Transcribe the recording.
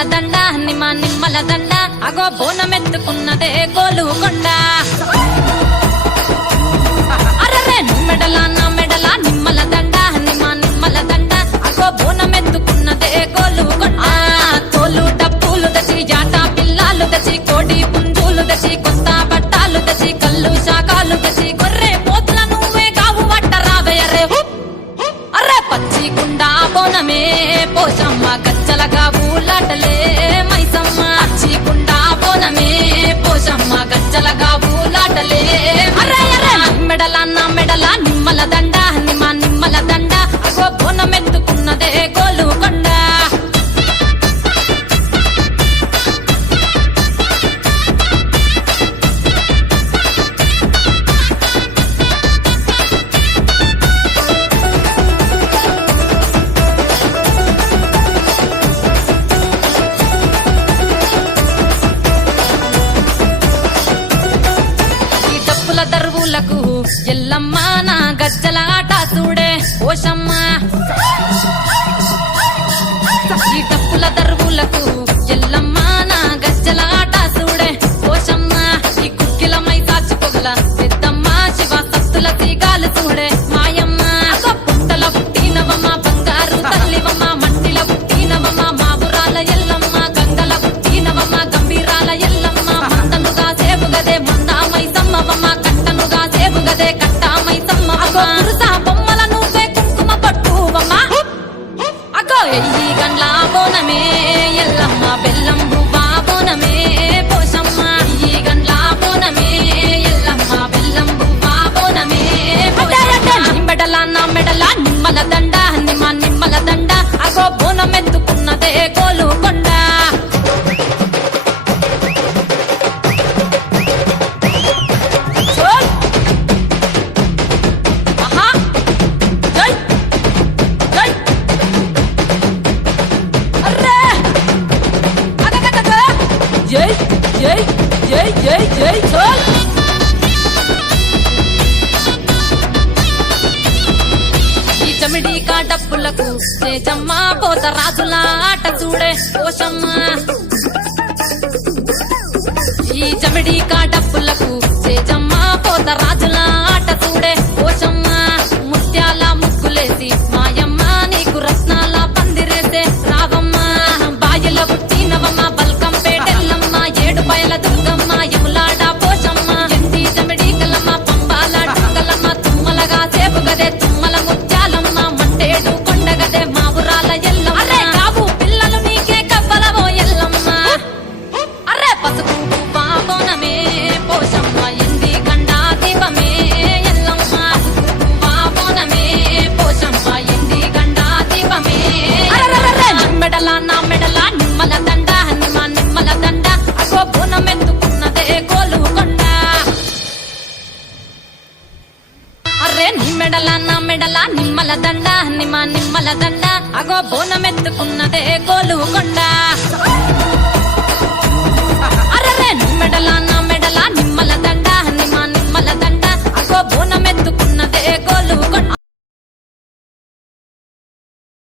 నిమ్మల దండ నిమ్మ నిమ్మల దండ. అగో బోనమెత్తుకున్నదే గోలు కొండ. అరరే మెడల నా మెడల నిమ్మల దండ నిమ్మ నిమ్మల దండ. అగో బోనమెత్తుకున్నదే గోలు కొండ. తోలు డప్పులు దచి జాట పిల్లాలు దచి కోడి పుంజులు దచి కొత్త బట్టాలు దచి కళ్ళు శాఖాలు దచి గొర్రె పోతుల నువ్వే కావు వట్ట రావయ్యరే అరే పచ్చి గుండా బోనమే పోషమ్మ కచ్చలగా పట్టలే మైసమ్మ. అచ్చికుండా డప్పుల దరువులకు ఎల్లమ్మ నా గజ్జల ఆట చూడే ఓషమ్మ. ఎయ్యి బోనమే ఎల్లమ్మ బెల్లం బువ్వా బోనమే పోషమ్మ ఎయ్యి గండ్ల బోనమే ఎల్లమ్మ బెల్లం బువ్వా బోనమే. మెడల నా మెడల నిమ్మల దండ నిమ్మ నిమ్మల దండ. అగో తేజమ్మ పోత రాజుల ఆట చూడే పోషమ్మ ఈ చమిడి కాటప్పులకు తేజమ్మ మెడల నా మెడల నిమ్మల దండ నిమ్మ నిమ్మల దండ. అగో బోనమెత్తుకున్నదే గోలు కొండ